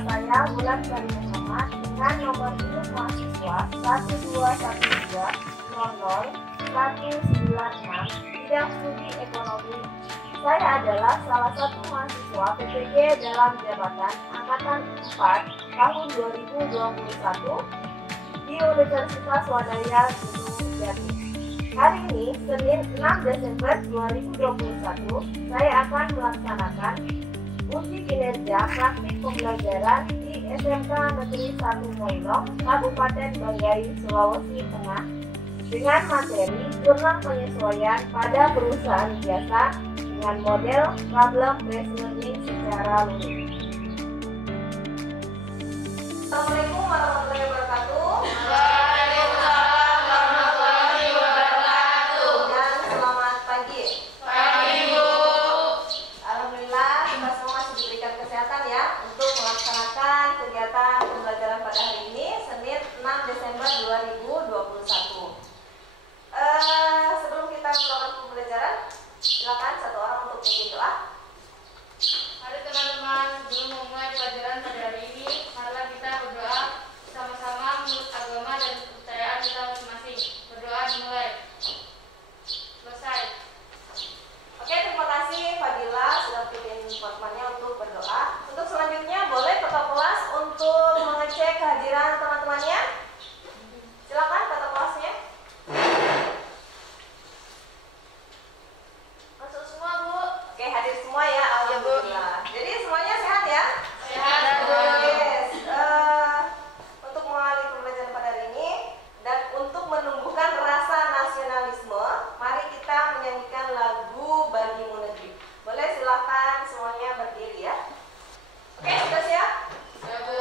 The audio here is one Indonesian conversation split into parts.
saya Wulan Sari Muhammad dengan nomor induk mahasiswa 121300196 bidang studi ekonomi. Saya adalah salah satu mahasiswa PPG dalam jabatan Angkatan 4 tahun 2021 di Universitas Swadaya Gunung Jati. Hari ini, Senin 6 Desember 2021, saya akan melaksanakan uji kinerja praktik pembelajaran di SMK Negeri 1 Moilong, Kabupaten Banggai, Sulawesi Tengah dengan materi jurnal penyesuaian pada perusahaan jasa dengan model problem based learning secara luring. Assalamualaikum warahmatullahi wabarakatuh. Waalaikumsalam warahmatullahi wabarakatuh. Dan selamat pagi. Pagi, Bu. Alhamdulillah kita semua masih diberikan kesehatan ya untuk melaksanakan kegiatan pembelajaran pada hari ini, Senin 6 Desember 2021. Sebelum kita melakukan pembelajaran, silakan satu orang untuk bikin doa. Mari teman-teman, sebelum memulai pelajaran pada hari ini, marilah kita berdoa sama-sama menurut agama dan kepercayaan kita masing-masing. Berdoa dimulai. Selesai. Oke, terima kasih Fadila sudah bikin formatnya untuk berdoa. Untuk selanjutnya boleh ketua kelas untuk mengecek kehadiran teman-temannya. Silakan ketua kelasnya. Masuk semua, Bu. Oke, hadir semua ya, alhamdulillah. Jadi semuanya sehat ya? Sehat, Bu. Yes. Untuk mengawali pembelajaran pada hari ini dan untuk menumbuhkan rasa nasionalisme, mari kita menyanyikan lagu Bagimu Negeri. Boleh silakan semuanya berdiri ya. Oke, sudah siap? Ya, Bu.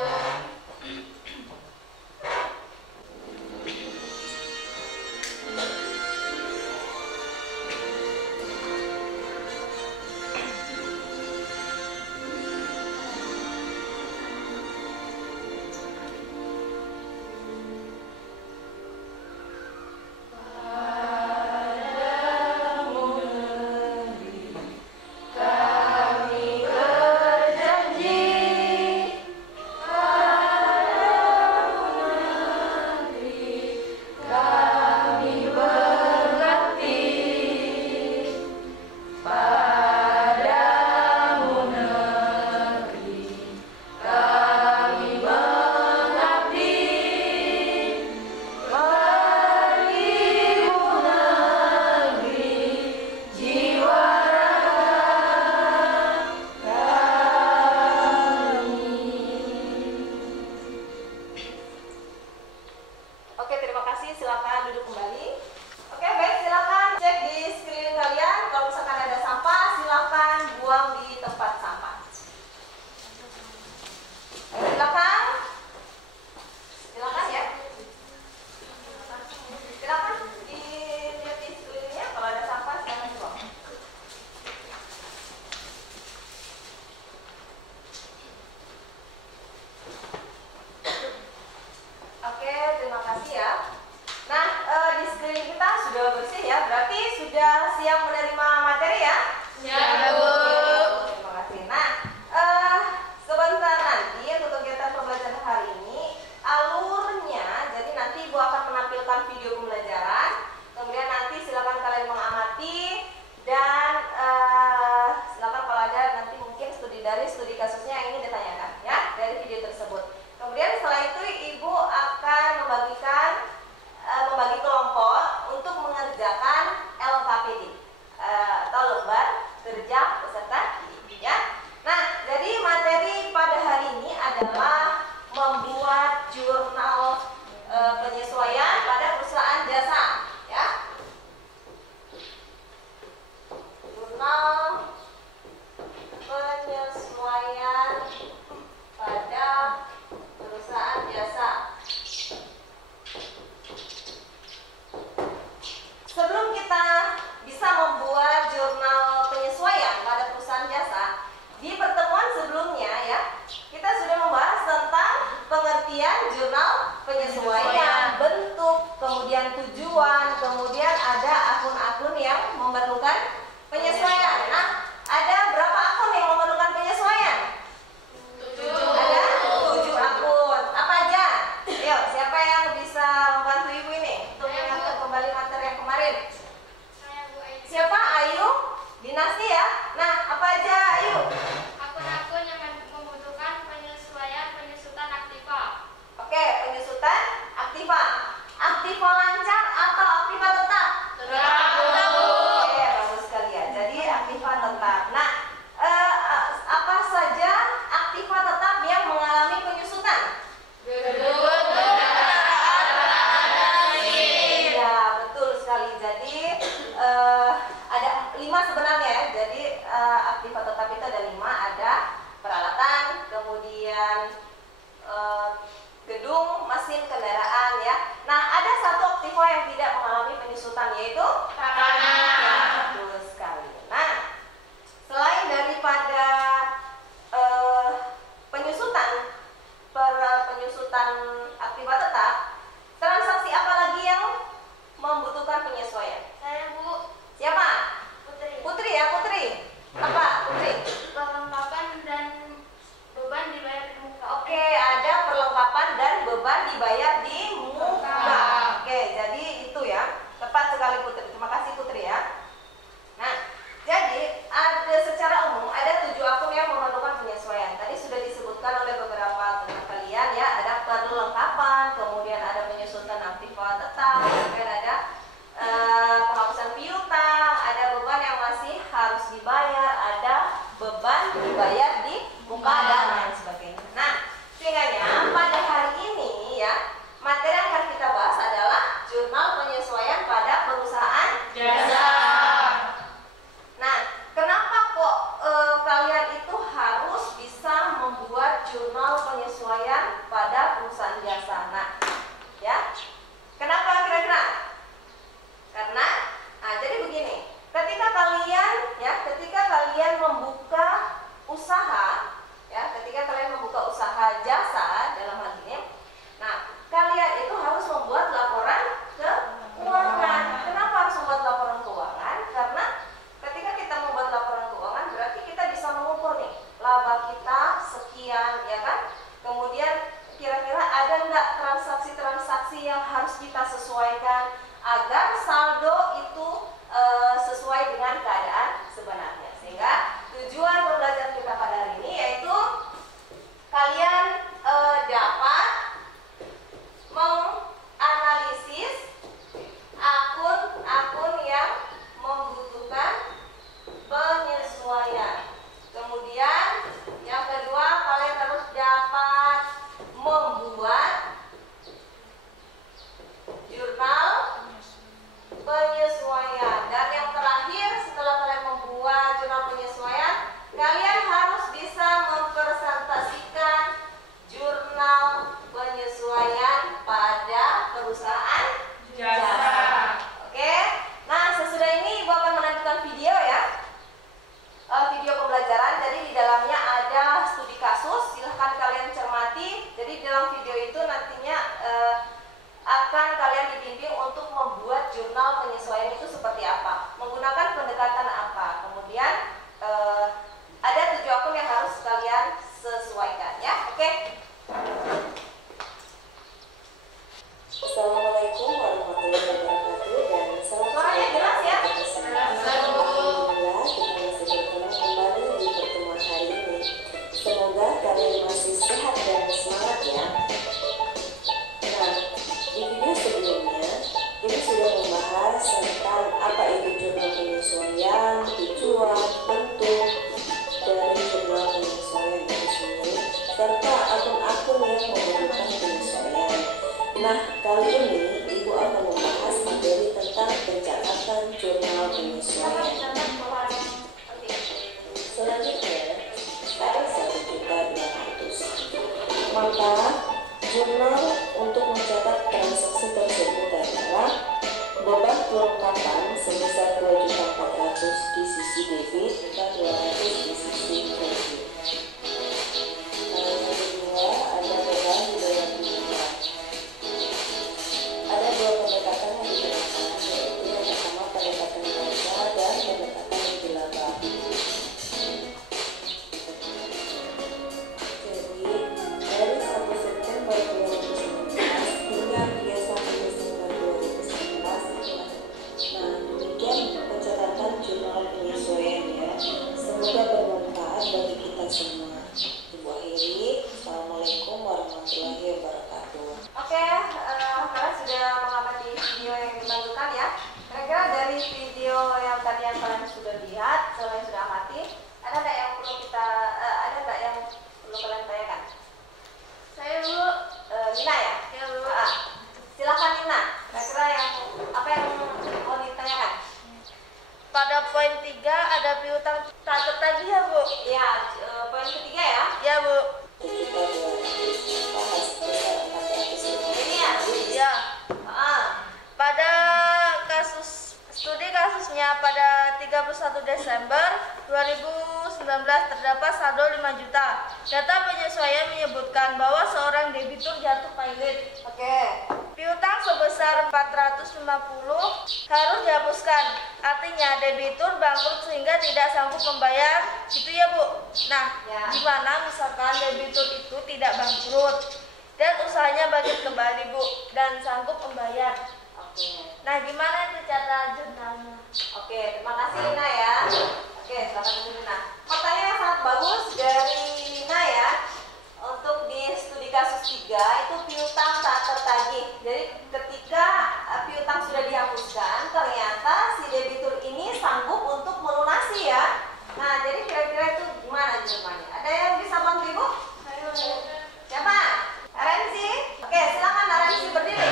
aktiva. Oke, penyusutan aktiva. Aktiva lancar atau aktiva tetap? Tetap. Oke, bagus sekali ya. Jadi aktiva tetap. Nah, apa saja aktiva tetap yang mengalami penyusutan? Gedut, Ya, betul sekali. Jadi ada 5 sebenarnya ya. Jadi aktiva tetap itu ada 5. Ada peralatan, kemudian gedung, mesin, kendaraan ya. Nah, ada satu aktiva yang tidak mengalami penyusutan, yaitu tanah. Ya, betul sekali. Nah, selain daripada penyusutan aktiva tetap, transaksi apa lagi yang membutuhkan penyesuaian? Saya Bu Siapa? Putri. Putri ya, Putri. Apa, Putri? Perlengkapan dan beban dibayar di muka. Oke, ada perlengkapan dan beban dibayar di muka. Oke, jadi itu ya. Tepat sekali Putri. Terima kasih Putri ya. Nah, jadi ada secara umum ada 7 akun yang memerlukan penyesuaian. Tadi sudah disebutkan oleh beberapa teman kalian ya. Ada perlengkapan, kemudian ada penyusutan aktiva tetap, kemudian ada penghapusan piutang, ada beban yang masih harus dibayar, ada beban dibayar di muka dan lain sebagainya. Nah, sehingga pada hari ini ya, materi yang akan kita bahas adalah jurnal penyesuaian pada perusahaan Jasa. Nah, kenapa kok kalian itu harus bisa membuat jurnal penyesuaian pada perusahaan jasa? Nah, ya, kenapa kira-kira? Karena, jadi begini, ketika kalian membuka usaha, ya, ketika kalian membuka usaha jasa dalam hal ini, nah, kalian itu harus membuat laporan keuangan. Kenapa harus membuat laporan keuangan? Karena ketika kita membuat laporan keuangan, berarti kita bisa mengukur nih, laba kita sekian, ya kan? Kemudian kira-kira ada nggak transaksi-transaksi yang harus kita sesuaikan agar saldo itu sesuai dengan keadaan sebenarnya. Sehingga tujuan pembelajaran kita pada hari ini yaitu kalian dapat menganalisis akun-akun yang membutuhkan penyesuaian. Kemudian yang kedua, kalian harus dapat membuat jurnal penyesuaian. Dan yang terakhir, setelah kalian membuat jurnal penyesuaian, kalian harus bisa mempresentasikan jurnal penyesuaian pada perusahaan jasa. Oke. Nah, sesudah ini Ibu akan menampilkan video ya. Video pembelajaran. Jadi di dalamnya ada studi kasus. Silahkan kalian cermati. Jadi dalam video itu nantinya akan kalian dibimbing untuk membuat jurnal penyesuaian itu seperti apa, menggunakan pendekatan apa. Kemudian ada 7 akun yang harus kalian sesuaikan ya. Oke. Assalamualaikum warahmatullahi wabarakatuh dan selamat Suaranya jelas ya? Alhamdulillah kita masih bertemu kembali di pertemuan hari ini. Semoga kalian masih sehat dan semangat ya. Nah, di video sebelumnya kita sudah membahas tentang apa itu jurnal penyesuaian, tujuan, bentuk dari jurnal penyesuaian itu sendiri, serta akun-akun yang memerlukan penyesuaian. Nah, kali ini Ibu akan membahas materi tentang pencatatan jurnal penyesuaian. Selanjutnya, ada 1.200.000. Maka, jurnal untuk mencatat transaksi tersebut adalah beban perlengkapan sebesar 2.400.000 di sisi debit dan 200 di sisi kredit. Yang kedua, ada beban dibayar di muka. Ada 2 pendekatan yang digunakan, yaitu yang pertama pendekatan harga dan pendekatan nilai laba. Jadi, dari 1 September 2019 hingga 31 Desember 2019. Nah, demikian pencatatan jurnal penyesuaian ya. Semoga bermanfaat bagi kita Desember 2019 terdapat saldo 5 juta. Data penyesuaian menyebutkan bahwa seorang debitur jatuh pailit. Piutang sebesar 450 harus dihapuskan. Artinya debitur bangkrut sehingga tidak sanggup membayar. Gitu ya, Bu? Nah, gimana misalkan debitur itu tidak bangkrut dan usahanya bangkit kembali, Bu, dan sanggup membayar? Nah, gimana itu cara jurnalnya? Terima kasih Lina ya. Silakan Lina. Pertanyaan yang sangat bagus dari Lina ya. Untuk di studi kasus 3 itu piutang tak tertagih. Jadi ketika piutang sudah dihapuskan, ternyata si debitur ini sanggup untuk melunasi ya. Nah, jadi kira-kira itu gimana jurnalnya? Ada yang bisa bantu Ibu? Siapa? Arensi? Silakan Arensi berdiri.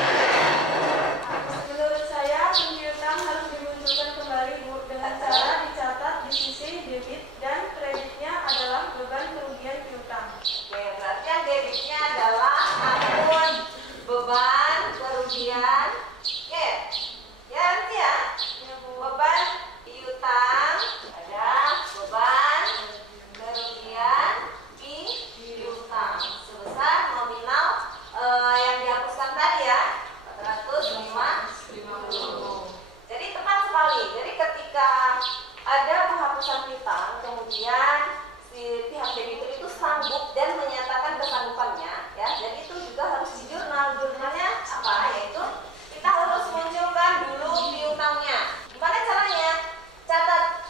Menurut saya, piutang harus dimunculkan kembali, Bu, dengan cara dicatat di sisi debit dan kreditnya adalah beban kerugian piutang. Berarti yang debitnya adalah akun beban kerugian. Ya, nanti ya. Beban piutang ada beban kerugian piutang sebesar nominal yang dihapuskan tadi ya, 450. Jadi tepat sekali. Jadi ketika ada penghapusan piutang, kemudian si pihak debitur itu sanggup dan menyatakan kesanggupannya, ya. Jadi itu juga harus di jurnal. Jurnalnya apa? Yaitu kita harus munculkan dulu piutangnya. Gimana caranya? Catat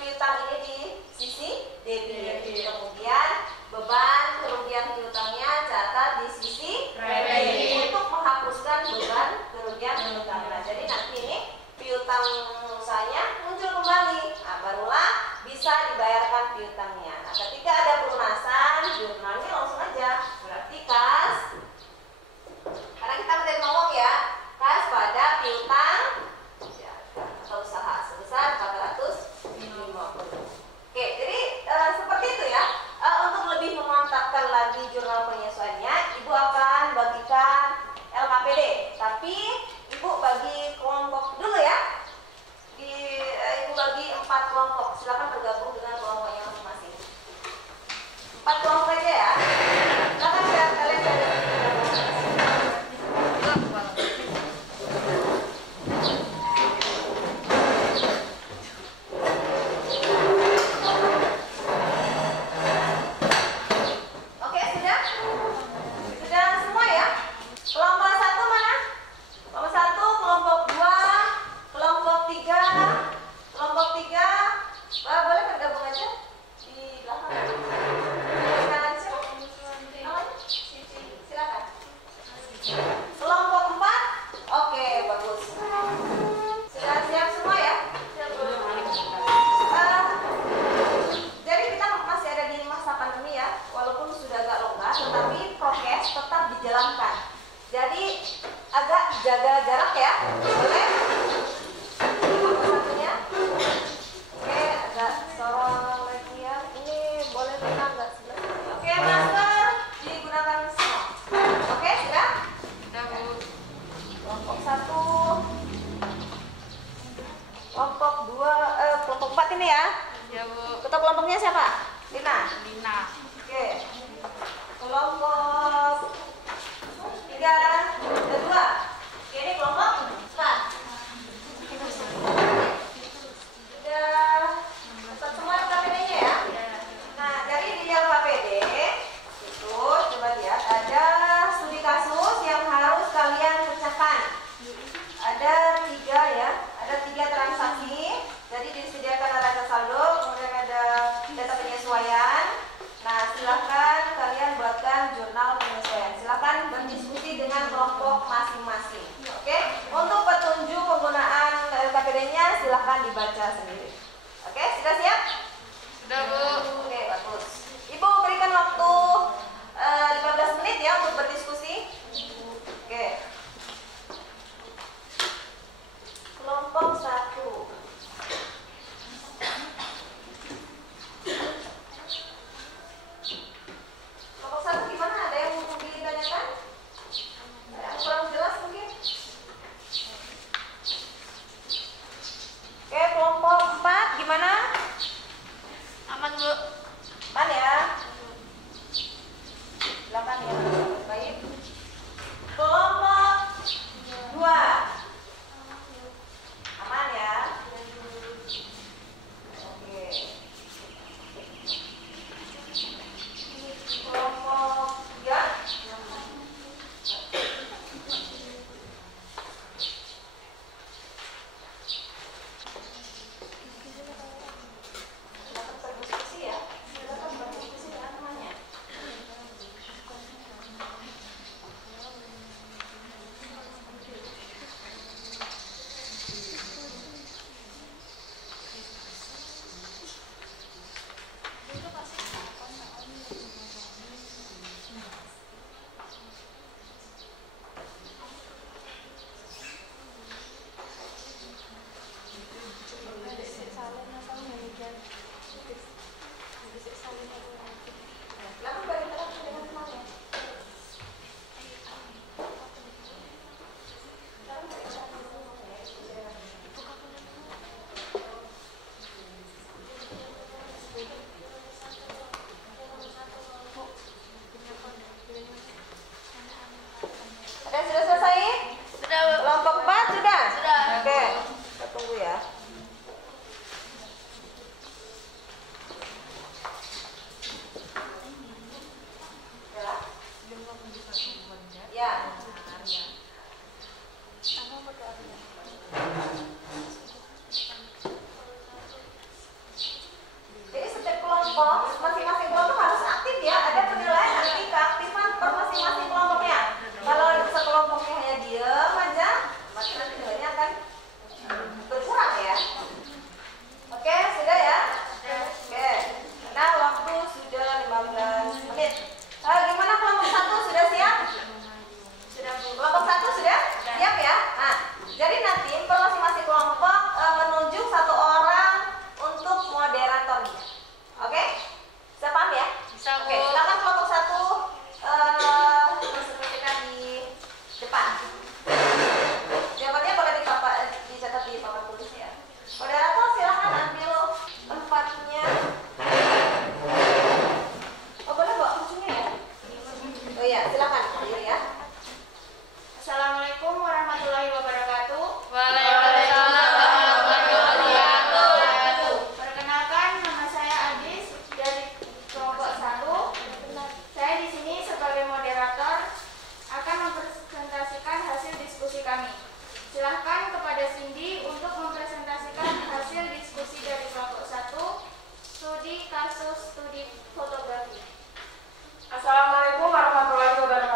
piutang ini di sisi debit. Kemudian beban kerugian piutangnya catat di sisi kredit untuk menghapuskan beban kerugian piutang. Nah, jadi nanti ini piutang usahanya muncul kembali. Nah, barulah bisa dibayarkan piutangnya. Nah, ketika ada pelunasan, jurnalnya langsung aja. Berarti kas, karena kita menerima uang ya, kas pada piutang atau usaha sebesar 450. Jadi seperti itu ya. Untuk lebih memantapkan lagi jurnal penyesuaiannya, Ibu akan bagikan LKPD. Tapi Ibu bagi kelompok dulu ya. Ibu bagi 4 kelompok. Silakan bergabung dengan kelompoknya masing-masing. 4 kelompok aja ya. Silakan biar kalian sudah semua ya. Kelompok 1 mana? Kelompok 1, kelompok 2, kelompok 3, kelompok 3. Boleh bergabung aja di belakang. Silakan. Kelompok 4. Oke, bagus. Sudah siap semua ya? Jadi kita masih ada di masa pandemi ya, walaupun sudah agak longgar, tetapi prokes tetap dijalankan. Jadi agak jaga jarak ya, boleh? Satunya, agak sorong lagi ya. Ini boleh kita nggak sebelah? Masker digunakan semua. Sudah? Kelompok 1, kelompok 2, kelompok 4 ini ya. Ya, Bu. Ketua kelompoknya siapa? Lina. Kelompok 3 dan 2. Ini kelompok 4. Sudah dapat semua LKPD-nya ya? Nah, jadi di LKPD itu coba lihat ada studi kasus yang harus kalian pecahkan. Ada 3 ya, ada 3 transaksi. Jadi disediakan neraca saldo, kemudian ada data penyesuaian. Nah, silahkan kalian buatkan jurnal penyesuaian. Silahkan berdiskusi dengan kelompok masing-masing. Untuk petunjuk penggunaan LKPD-nya silahkan dibaca sendiri. Sudah siap? Sudah, Bu. Bagus. Ibu berikan waktu 15 menit ya untuk berdiskusi. Kelompok 1. Kelompok 1 gimana? Ada yang mau ditanyakan? Ada yang kurang jelas mungkin? Said. Kelompok 2. Aman ya? Oke. Kelompok 3. Silakan berdiskusi ya. Silakan berdiskusi dengan temannya. Silakan berinteraksi dengan temannya. Silakan berinteraksi dengan temannya. Oke, sudah selesai? Sudah, Bu. Kelompok 4 sudah? Sudah. Oke, kita tunggu ya. Ya. Jadi setiap kelompok, masing-masing kelompok harus aktif ya. Ada penilaian nanti keaktifan per masing-masing kelompoknya. Kalau sekelompoknya hanya diam aja, maka nanti nilainya akan berkurang ya. Oke, sudah ya? Oke. Nah, waktu sudah 15 menit. Gimana kelompok 1 sudah siap? Kelompok 1 sudah siap ya? Nah, jadi nanti per masing-masing kelompok menunjuk 1 orang untuk moderatornya. Oke? Bisa paham ya? Bisa, Bu. Oke, silakan kelompok 1 presentasikan di depan. Jawabannya boleh dicatat di papan tulis ya. Moderator silakan ambil tempatnya. Oh, boleh bawa kursinya ya? Oh iya, silakan berdiri ya. Assalamualaikum warahmatullahi wabarakatuh. Waalaikumsalam warahmatullahi wabarakatuh. Perkenalkan, nama saya Adis dari kelompok 1. Saya di sini sebagai moderator akan mempresentasikan hasil diskusi kami. Silahkan kepada Cindy untuk mempresentasikan hasil diskusi dari kelompok 1, studi kasus studi fotografi. Assalamualaikum warahmatullahi wabarakatuh.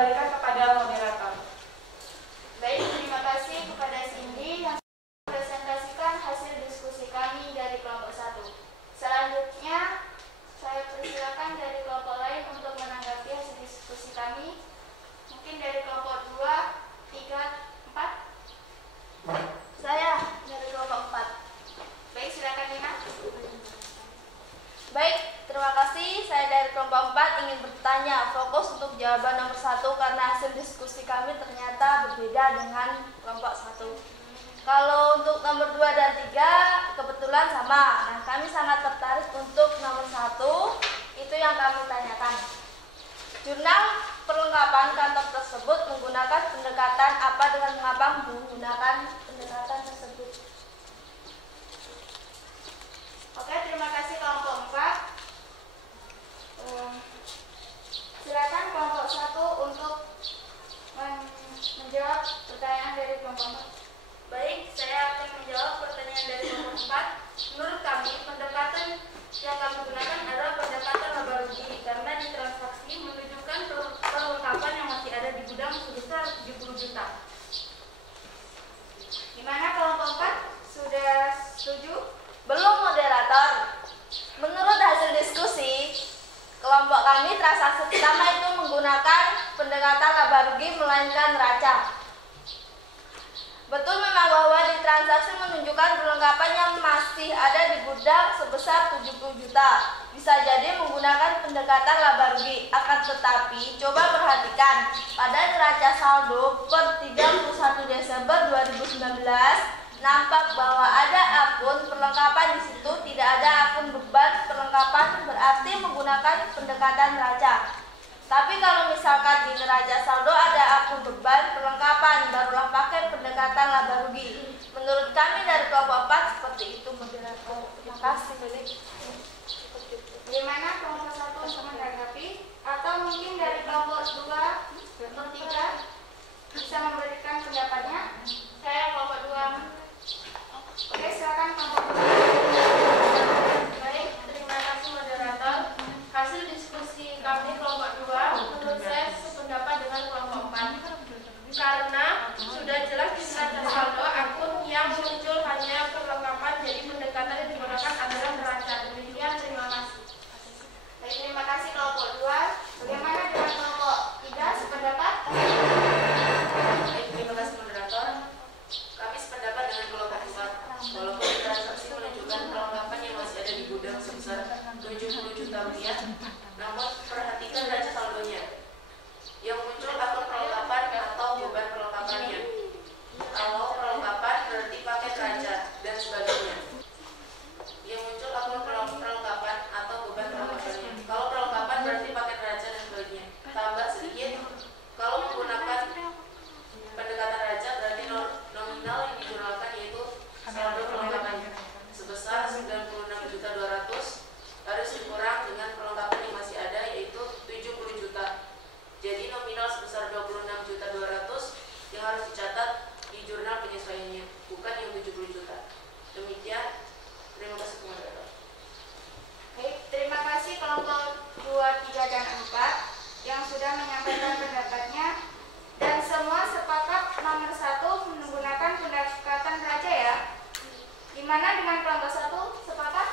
kembalikan kepada moderator. Baik, terima kasih kepada Cindy yang mempresentasikan hasil diskusi kami dari kelompok 1. Selanjutnya, saya persilakan dari kelompok lain untuk menanggapi hasil diskusi kami. Mungkin dari kelompok 2, 3, 4. Saya dari kelompok 4. Baik, silakan Nina. Baik, terima kasih. Saya dari kelompok 4 ingin bertanya, fokus untuk jawaban nomor 1 karena hasil diskusi kami ternyata berbeda dengan kelompok 1. Kalau untuk nomor 2 dan 3 kebetulan sama. Nah, kami sangat tertarik untuk nomor 1, itu yang kami tanyakan. Jurnal perlengkapan kantor tersebut menggunakan pendekatan apa dengan mengapa menggunakan pendekatan tersebut? Oke, terima kasih kelompok 4. Silakan kelompok 1 untuk menjawab pertanyaan dari kelompok 4. Baik, saya akan menjawab pertanyaan dari kelompok 4. Menurut kami, pendekatan yang kami gunakan adalah pendekatan laba rugi karena di transaksi menunjukkan perlengkapan yang masih ada di gudang sebesar 70 juta. Gimana kelompok 4? Sudah setuju? Belum, moderator. Menurut hasil diskusi, kelompok kami transaksi pertama itu menggunakan pendekatan laba rugi melainkan neraca. Betul memang bahwa di transaksi menunjukkan perlengkapan yang masih ada di gudang sebesar 70 juta. Bisa jadi menggunakan pendekatan laba rugi. Akan tetapi, coba perhatikan, pada neraca saldo per 31 Desember 2019, nampak bahwa ada akun perlengkapan di situ, tidak ada akun beban perlengkapan, berarti menggunakan pendekatan neraca. Tapi kalau misalkan di neraca saldo ada akun beban perlengkapan, barulah pakai pendekatan laba rugi. Menurut kami dari kelompok 4 seperti itu, moderator. Terima kasih. Bagaimana kelompok 1 untuk menanggapi? Atau mungkin dari kelompok 2 atau 3 bisa memberikan pendapatnya? Saya kelompok 2. Oke, silakan kelompok 2. Baik, terima kasih moderator. Hasil diskusi kami kelompok 2 menurut saya sependapat dengan kelompok 4 karena sudah jelas di neraca saldo akun yang muncul hanya perlengkapan, jadi pendekatan yang digunakan adalah neraca. Demikian, terima kasih. Baik, terima kasih kelompok 2. Bagaimana dengan kelompok 3 sependapat? Baik, terima kasih moderator. Kami sependapat dengan kelompok 4. Walaupun transaksi menunjukkan perlengkapan yang masih ada di gudang sebesar 70 juta rupiah, namun perhatikan neraca saldonya. Yang muncul akun perlengkapan atau beban perlengkapannya. Kalau perlengkapan berarti paket neraca dan sebagainya. Yang muncul akun perlengkapan atau beban perlengkapannya. Kalau perlengkapan berarti paket neraca dan sebagainya. Tambah sedikit, kalau menggunakan pendekatan neraca berarti nominal yang dijurnalkan yaitu saldo perlengkapannya sebesar 96.200.000 harus dikurang dengan perlengkapan yang masih ada yaitu 70 juta. Jadi nominal sebesar 26.200.000 yang harus dicatat di jurnal penyesuaiannya, bukan yang 70 juta. Demikian, terima kasih moderator. Baik, terima kasih kelompok 2, 3, dan 4 yang sudah menyampaikan pendapatnya. Dan semua sepakat nomor 1 menggunakan pendekatan neraca ya. Gimana dengan kelompok 1? Sepakat?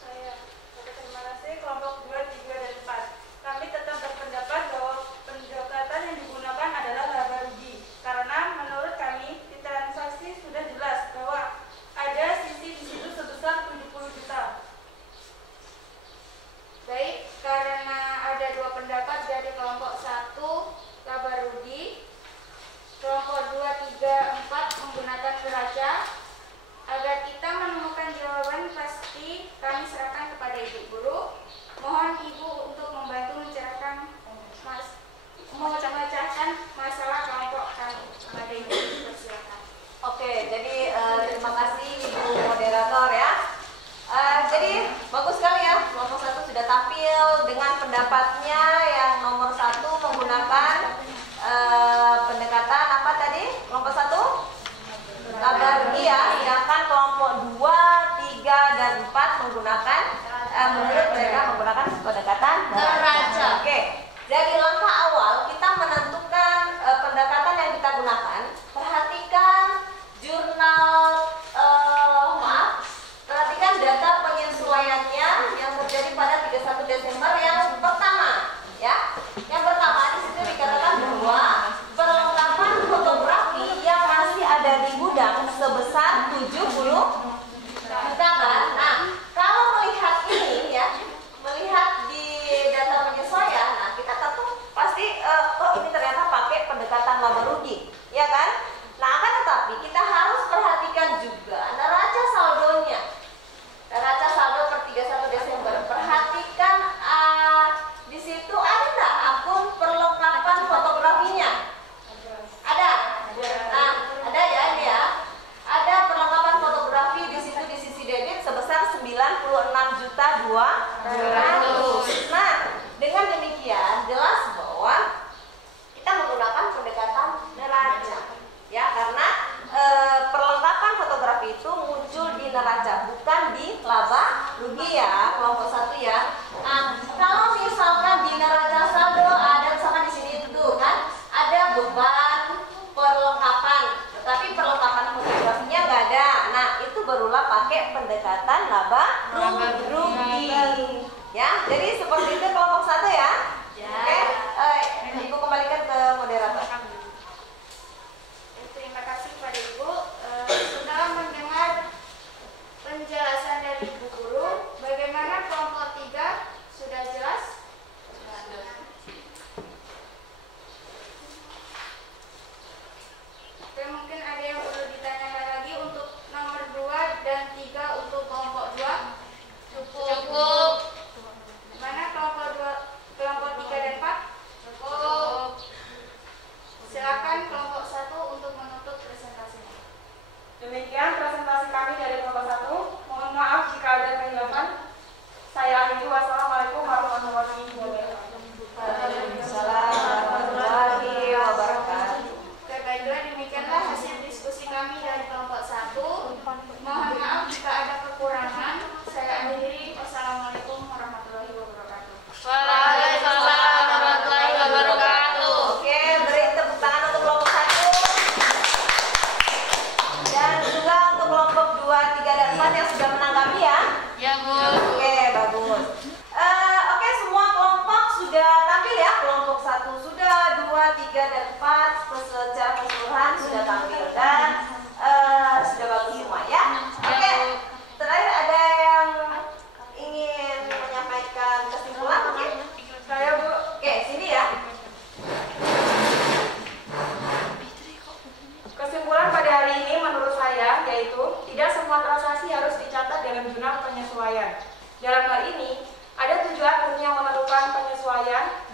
Saya terima kasih kelompok 2, 3, dan 4. Kami tetap berpendapat bahwa pendekatan yang digunakan adalah laba rugi karena menurut kami di transaksi sudah jelas bahwa ada sisi di situ sebesar 70 juta. Baik, karena ada 2 pendapat dari kelompok 1 laba rugi, kelompok 2, 3, 4 menggunakan neraca. Agar kita menemukan jawaban pasti kami serahkan kepada Ibu Guru. Mohon Ibu untuk membantu memecahkan masalah kelompok kami. Kepada Ibu, persilakan. Oke, jadi terima kasih Ibu moderator ya. Jadi bagus sekali ya, kelompok 1 sudah tampil dengan pendapatnya yang nomor 1 menggunakan pendekatan apa tadi? Kelompok 1 laba rugi ya, sedangkan kelompok 2, 3, dan 4 menggunakan menurut mereka menggunakan pendekatan neraca. Oke, jadi langkah awal kita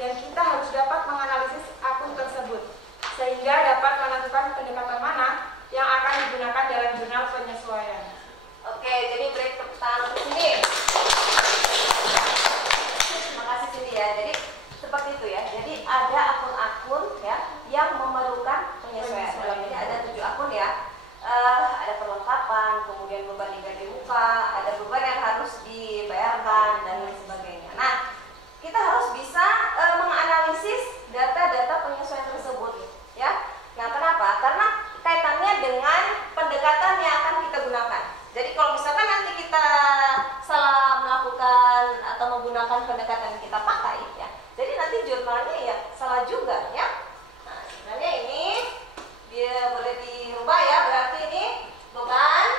dan kita harus dapat menganalisis akun tersebut sehingga dapat menentukan pendekatan mana yang akan digunakan dalam jurnal penyesuaian. Oke, jadi beri tepuk tangan untuk sini. Terima kasih Cindy ya. Jadi seperti itu ya. Jadi ada akun-akun ya yang memerlukan penyesuaian. Dalam ini ada 7 akun ya. Ada perlengkapan, kemudian beban digaji muka, ada beban yang harus dibayarkan dan lain sebagainya. Nah, kita harus bisa menganalisis data-data penyesuaian tersebut ya. Nah, kenapa? Karena kaitannya dengan pendekatan yang akan kita gunakan. Jadi kalau misalkan nanti kita salah melakukan atau menggunakan pendekatan yang kita pakai ya, jadi nanti jurnalnya ya salah juga ya. Nah, sebenarnya ini dia boleh dirubah ya, berarti ini beban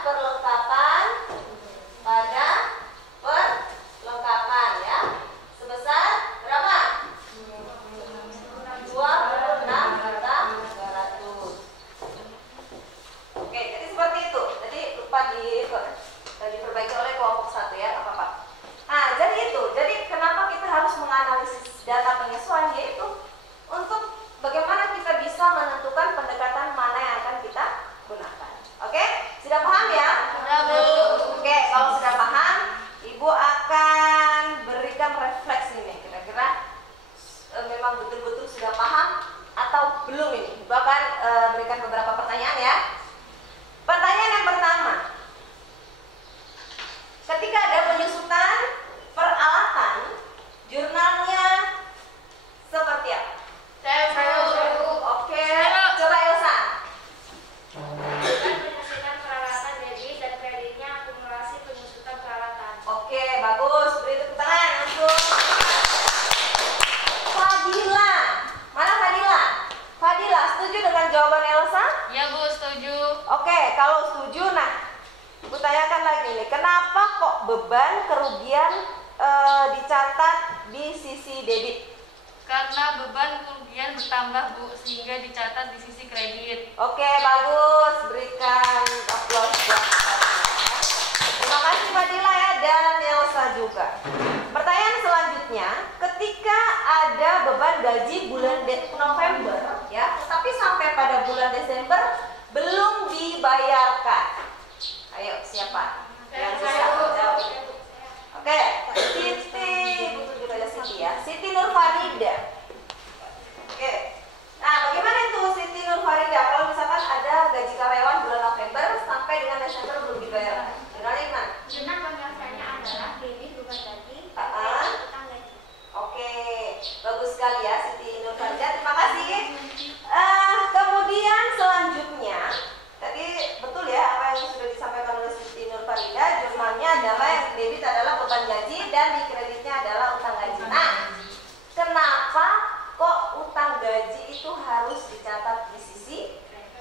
perlengkapan pada perlengkapan ya, sebesar berapa? 26.300. Oke, jadi seperti itu. Jadi lupa diperbaiki oleh kelompok 1 ya, apa-apa. Nah, jadi itu. Jadi kenapa kita harus menganalisis data penyesuaian, yaitu untuk bagaimana kita bisa menentukan pendekatan mana yang akan kita gunakan. Oke, sudah paham ya? Sudah, Bu. Oke, kalau sudah paham, Ibu akan berikan refleksi nih. Kira-kira memang betul-betul sudah paham atau belum ini? Ibu akan berikan beberapa pertanyaan ya. Pertanyaan yang pertama, ketika ada penyusutan peralatan, jurnalnya seperti apa? Oke, coba Elsa. Penyusutan peralatan debit dan kreditnya akumulasi penyusutan peralatan. Oke, bagus. Beri tepuk tangan untuk Fadila. Mana Fadila? Fadila, setuju dengan jawaban Elsa? Ya Bu, setuju. Oke, kalau setuju, nah, Ibu tanyakan lagi nih, kenapa kok beban kerugian dicatat di sisi debit? Karena beban kerugian bertambah Bu, sehingga dicatat di sisi kredit. Oke, bagus. Berikan aplaus buat terima kasih Fadila ya, dan Elsa juga. Pertanyaan selanjutnya, ketika ada beban gaji bulan November ya, tetapi sampai pada bulan Desember belum dibayarkan. Ayo, siapa yang bisa jawab? Oke, Siti, betul juga ya Siti ya. Siti Nurfarida. Oke. Nah, bagaimana itu Siti Nurfarida kalau misalkan ada gaji karyawan bulan November sampai dengan Desember belum dibayarkan? Jurnalnya gimana? Jurnal penyelesaiannya adalah debit beban gaji, utang gaji. Oke, bagus sekali ya Siti Nurfarida. Terima kasih. Kemudian selanjutnya, tadi betul ya apa yang sudah disampaikan oleh Siti Nurfarida. Jurnalnya adalah yang debit adalah beban gaji dan di kreditnya adalah utang gaji. Nah, kenapa kok utang gaji itu harus dicatat di sisi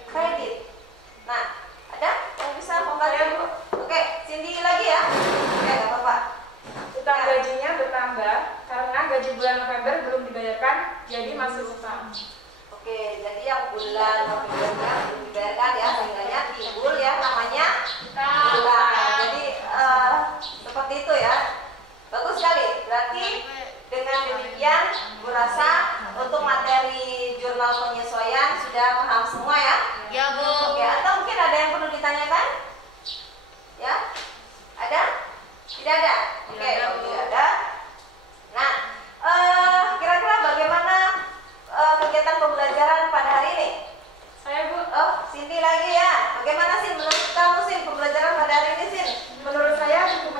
kredit? Nah, ada yang bisa membantu? Oke, Cindy lagi ya. Oke, nggak apa-apa. Utang gajinya bertambah karena gaji bulan November belum dibayarkan, jadi masuk utang. Oke, jadi yang bulan Novembernya belum dibayarkan ya, sehingga timbul ya namanya utang. Jadi seperti itu ya. Bagus sekali. Berarti dengan demikian, Bu rasa untuk materi jurnal penyesuaian sudah paham semua ya? Ya Bu. Oke, atau mungkin ada yang perlu ditanyakan? Ya? Ada? Tidak ada? Oke, kalau tidak ada. Nah, kira-kira bagaimana kegiatan pembelajaran pada hari ini? Saya Bu, Oh, Cindy lagi ya. Bagaimana sih menurut kamu sih pembelajaran pada hari ini sih? menurut saya cukup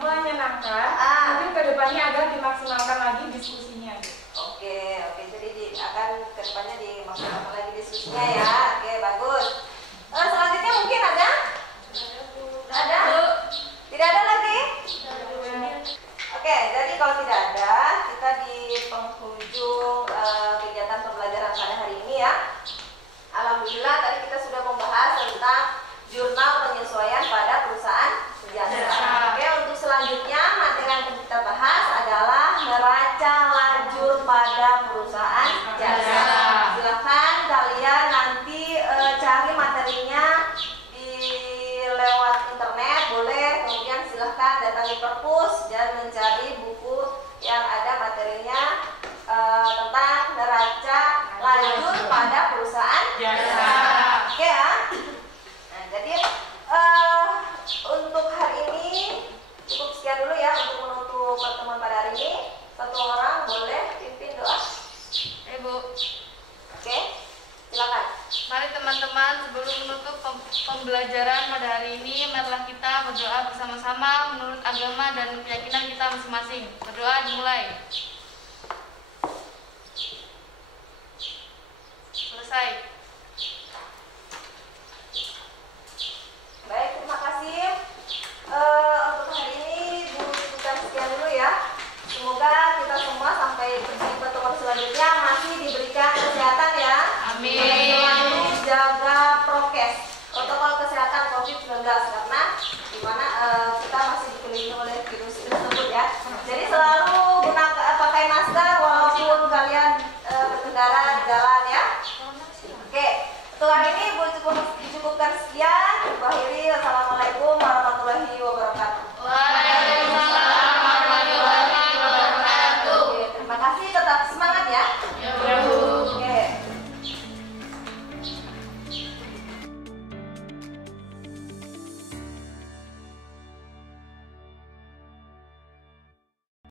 menyenangkan. Mungkin kedepannya agar dimaksimalkan lagi diskusinya. Oke, jadi akan kedepannya dimaksimalkan lagi diskusinya ya. Oke, bagus. Selanjutnya mungkin ada? Ada? Tidak ada lagi? Oke, jadi kalau tidak ada, kita di penghujung kegiatan pembelajaran pada hari ini ya. Alhamdulillah tadi kita sudah membahas tentang jurnal penyesuaian pada perusahaan sejahtera. Oke, untuk selanjutnya materi yang kita bahas adalah neraca lajur pada perusahaan sejahtera. Silahkan kalian nanti cari materinya di lewat internet boleh, kemudian silahkan datangi perpus dan mencari buku yang pembelajaran pada hari ini, marilah kita berdoa bersama-sama menurut agama dan keyakinan kita masing-masing. Berdoa dimulai. Selesai. Baik, terima kasih. Untuk hari ini Bu cukupkan sekian dulu ya. Semoga kita semua sampai pertemuan selanjutnya masih diberikan kesehatan ya. Amin. Dan selalu jaga prokes, protokol kesehatan COVID-19 karena dimana kita masih dikelilingi oleh virus tersebut ya. Jadi selalu pakai masker walaupun kalian berkendara di jalan ya. Oke, untuk hari ini Bu cukupkan sekian. Bu akhiri, wassalamualaikum.